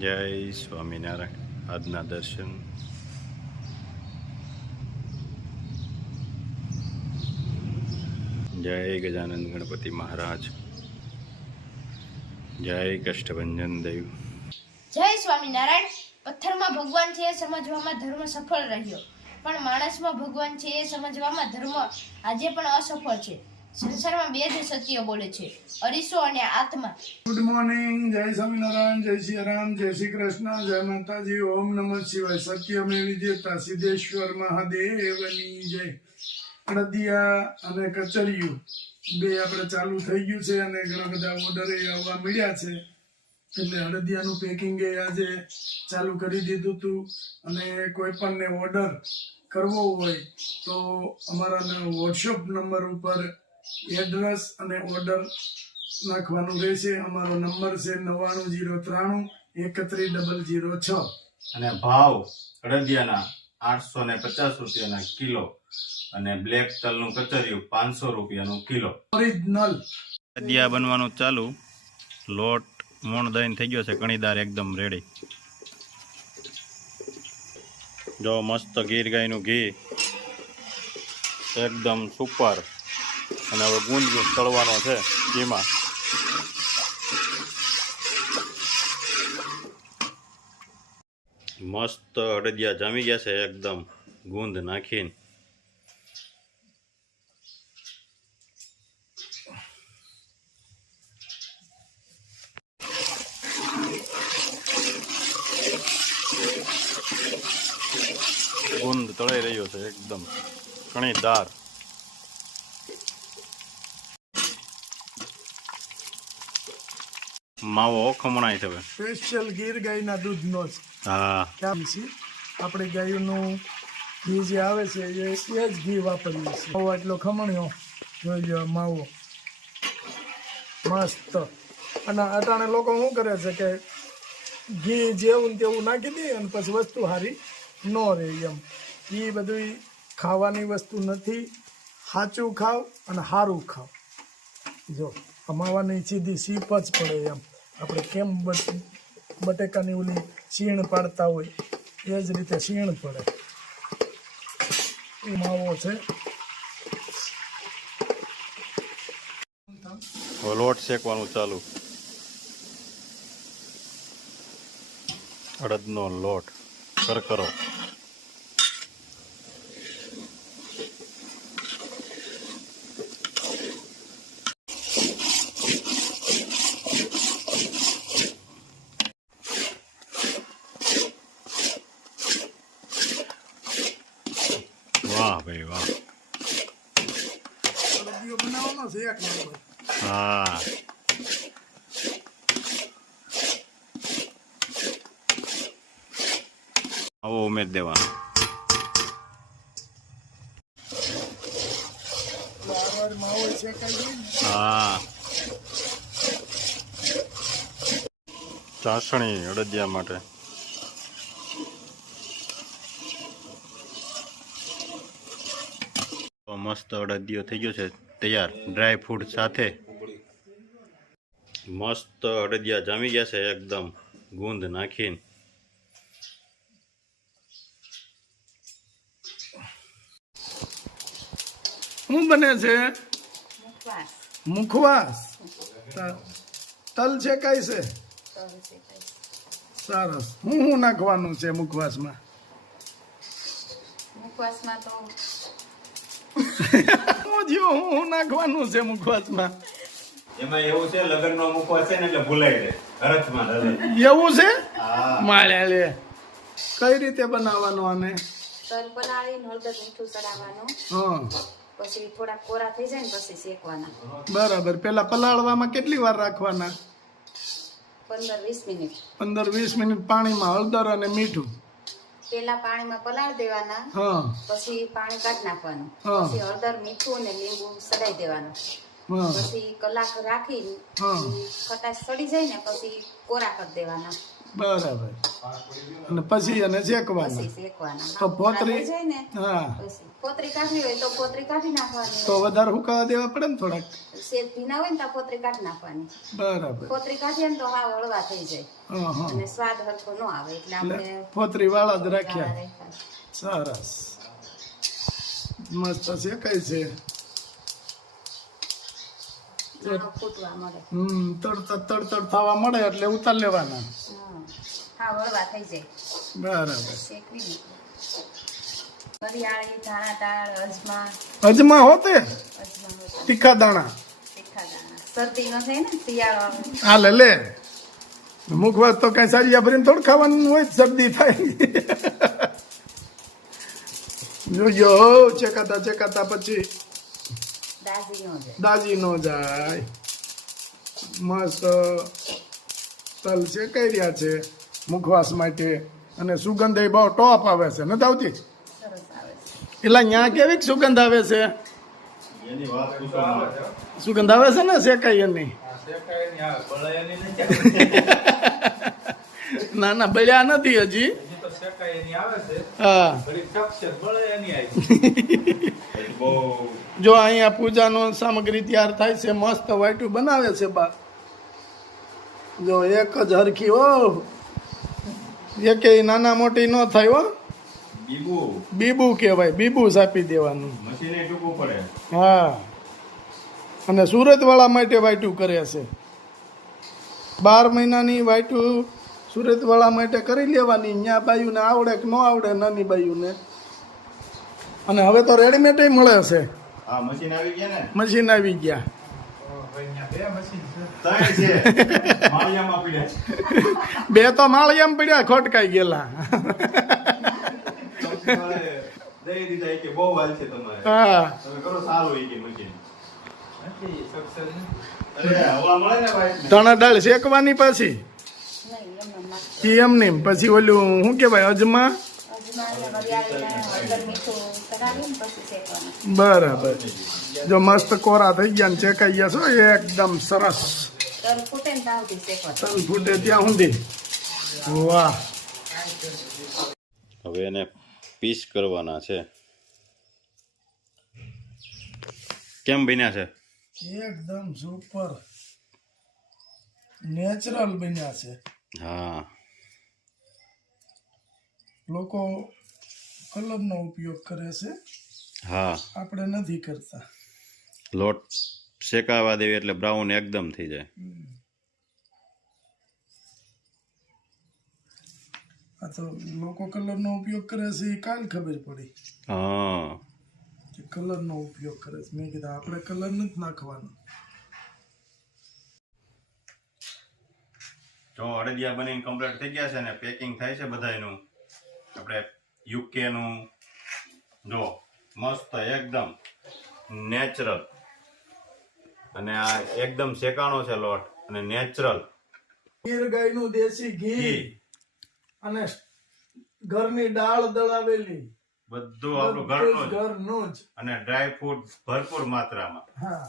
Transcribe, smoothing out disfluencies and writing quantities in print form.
જય સ્વામિનારાયણ. આજના દર્શન જય ગજાનંદ ગણપતિ મહારાજ, જય કષ્ટભંજન દેવ. જય સ્વામિનારાયણ. પથ્થરમાં ભગવાન છે એ સમજવામાં ધર્મ સફળ રહ્યો, પણ માણસમાં ભગવાન છે એ સમજવામાં ધર્મ આજે પણ અસફળ છે. સંસારમાં બે જ સત્ય બોલે છે, અરીસો અને આત્મા. Good morning. જય સ્વામિનારાયણ, જય શ્રી રામ, જય શ્રી કૃષ્ણ, જય માતાજી, ઓમ નમઃ શિવાય. સત્યમેવ જયતે સિદ્ધેશ્વર મહાદેવની જય. અડદિયા અને કચરિયું બે આપણે ચાલુ થઈ ગયું છે અને ઘણા બધા ઓર્ડર આવવા મળ્યા છે, એટલે અડદિયાનું પેકિંગ આજે ચાલુ કરી દીધું હતું. અને કોઈ પણને ઓર્ડર કરવો હોય તો અમારા વોટ્સઅપ નંબર ઉપર એડ્રેસ અને ઓર્ડર નાખવાનું રહેશે. અમારો નંબર છે 9903313006 અને ભાવ અડદિયાના 850 રૂપિયાના કિલો અને બ્લેક તલનું કચરિયું 500 રૂપિયાનું કિલો. ઓરિજિનલ અડદિયા બનવાનું ચાલુ. લોટ મોણ દઈને થઈ ગયો છે, કણીદાર એકદમ રેડી. જો મસ્ત ગીર ગાયનું ઘી એકદમ સુપર. અને હવે ગુંદ તળવાનો છે ઘીમાં. મસ્ત અડદિયા જામી ગયા છે એકદમ ગુંદ નાખીને. ગુંદ તળાઈ રહ્યો છે એકદમ કણીદાર. માવો ખમણાય છે સ્પેશિયલ ગીર ગાયના દૂધનો છે. હા, આપણે ગાયનું ઘી જે આવે છે એ જ ઘી વાપરીએ છીએ. માવો એટલો ખમણ્યો જોઈ લો, માવો મસ્ત. અને અટાણે લોકો શું કરે છે કે ઘી જેવું ને તેવું નાખી દે અને પછી વસ્તુ સારી ન રહે એમ. એ બધું ખાવાની વસ્તુ નથી. સાચું ખાવ અને સારું ખાવ. જો અમાવાની સીધી સીપ જ પડે એમ. આપણે કેમ બટેકાની ઓલી છીણ પાડતા હોય એ જ રીતે છીણ પડે. એ માવો છે. લોટ શેકવાનું ચાલુ. અડદનો લોટ કરકરો. વાહ ભાઈ વાહ. અડદિયો બનાવવાનો છે એક નંબર. હા, આવો ઉમેદ દેવાનો. વારવાર માવો શેકાઈ જાય ને. હા, ચાસણી અડદિયા માટે. તો મસ્ત અડદિયો થઈ ગયો છે તૈયાર, ડ્રાય ફ્રૂટ સાથે. મસ્ત અડદિયા જામી ગયા છે એકદમ ગુંદ નાખીને. શું બને છે? મુખવાસ. તલ શેકાય છે. સરસ. શું નાખવાનું છે મુખવાસમાં? મુખવાસમાં તો શું નાખવાનું છે મુખવાસમાં? એમાં એવું છે, લગ્નનો મુખવાસ છે ને એટલે ભૂલાઈ જાય અરથમાં. એવું છે? હા, માળ્યા લે. કઈ રીતે બનાવવાનું આને? તલ પલાળીને હળદર મીઠું ચડાવવાનું, હા, પછી થોડા કોરા થઈ જાય ને પછી શેકવાના. બરાબર. પેલા પલાળવામાં કેટલી વાર રાખવાના? 15-20 મિનિટ. 15-20 મિનિટ પાણીમાં હળદર અને મીઠું. પેલા પાણીમાં પલાળી દેવાના, હા, પછી પાણી કાઢી નાખવાનું, હા. પછી હળદર મીઠું અને લીંબુ સડાઈ દેવાનું. હા, પછી કલાક રાખીને હા. ઈ ખટાશ સડી જાય ને પછી કોરા કરી દેવાના. બરાબર. અને પછી એને શેકવાના. પછી શેકવાના. તો પોતરી- થઈ જાય ને હા, પછી પોતરી કાઢવી હોય તો પોતરી કાઢી નાખવાની. તો વધારે હુકાવા દેવા પડે ને થોડાક. શેક ભીના હોય ને તો પોતરી કાઢી નાખવાની. બરાબર. પોતરી કાઢીએ ને તો હાવ હળવા થઈ જાય હા હા, અને સ્વાદ હરખો ન આવે એટલે આપણે ફોતરી વાળા જ વાળા રાખ્યા. રાખ્યા. સરસ, મસ્ત શેકાય છે. દાણો ફૂટવા મળે. તડતડ થવા મળે એટલે ઉતાર લેવાના. હાવ હળવા થઈ જાય. બરાબર. શેકવી દીધું. વરિયાળી, ધાણા તાળ, અજમા, અજમા હોતે અજમા હોય. તીખા દાણા. તીખા દાણા. શરદી ન થાય ને શિયાળો આવે. હાલે લે, મુખવાસ તો કઈ સારી ભરીને થોડું ખાવાનું હોય, શરદી થાય. જોજો ચેકાતા ચેકાતા પછી દાજી ન જાય. દાજી નો જાય. મસ્ત તલ શેકાઈ રહ્યા છે મુખવાસ માટે, અને સુગંધ એ બહુ ટોપ આવે છે, નથી આવતી? સરસ આવે છે. એટલે ત્યાં કેવી સુગંધ આવે છે? એની વાત પૂછો માં. સુગંધ આવે છે ને શેકાઈ એની? ના ના, બળ્યા નથી હજી. હા. બહુ જો અહીંયા પૂજાનો સામગ્રી તૈયાર થાય છે, મસ્ત વાટું બનાવે છે બા. જો એક જ હરખી, ઓ એક નાના મોટી ન થાય હો. બીબુ બીબુ કહેવાય, બીબુ સાપી દેવાનું. મશીને ટૂંકવું પડે. હા, અને સુરત વાળા માટે વાટું કરે છે. 12 મહિનાની વાટું સુરત વાળા માટે કરી લેવાની. ત્યાં બાયુને આવડે કે ન આવડે, નાની બાયુને. અને હવે તો રેડીમેડ મળે છે, હા, મશીન આવી ગયા ને. મશીન આવી ગયા. ત્રણ છે માળિયામાં પડ્યા છે. 2 તો માળિયામાં પડ્યા, ખોટકાઈ ગયેલા. દઈ દીધા કે બહુ હાલ છે તમારે. હા, તમે કરો સારું એ કે મશીન. અરે હવા મળે ને ભાઈ. ચણા દાળ શેકવાની પાછી નહીં, એમને મસ્ત. એમને પછી ઓલું શું કહેવાય, અજમા. અજમા ને વરિયાળીને હળદર મીઠું ચડાવીને પછી શેકવાના. બરાબર. જો મસ્ત કોરા થઈ ગયા ને ચેકાઈ ગયા છો એકદમ સરસ. તલ ફૂટે ને ત્યાં સુધી શેકવાના. તલ ફૂટે ત્યાં સુધી. વાહ. હવે એને પીસ કરવાના છે. કેમ બન્યા છે? એકદમ સુપર નેચરલ બન્યા છે. હા, લોકો કલરનો ઉપયોગ કરે છે, હા. આપણે નથી કરતા. લોટ શેકાવા દેવી એટલે બ્રાઉન એકદમ થઈ જાય. આ તો લોકો કલરનો ઉપયોગ કરે છે એ કાલ ખબર પડી હા, કે કલરનો ઉપયોગ કરે છે. મેં કીધું આપણે કલર નથી નાખવાનો. જો અડદિયા બનીને કમ્પ્લીટ થઈ ગયા છે ને પેકિંગ થાય છે બધાયનું. આપણે યુકે નું જો મસ્ત એકદમ નેચરલ, અને આ એકદમ શેકાણો છે લોટ અને નેચરલ ગીર ગાયનું દેશી ઘી અને ઘરની દાળ દળાવેલી, બધું આપણું બધું ઘરનું જ, ઘરનું જ. અને ડ્રાય ફ્રૂટ ભરપૂર માત્રામાં. હા.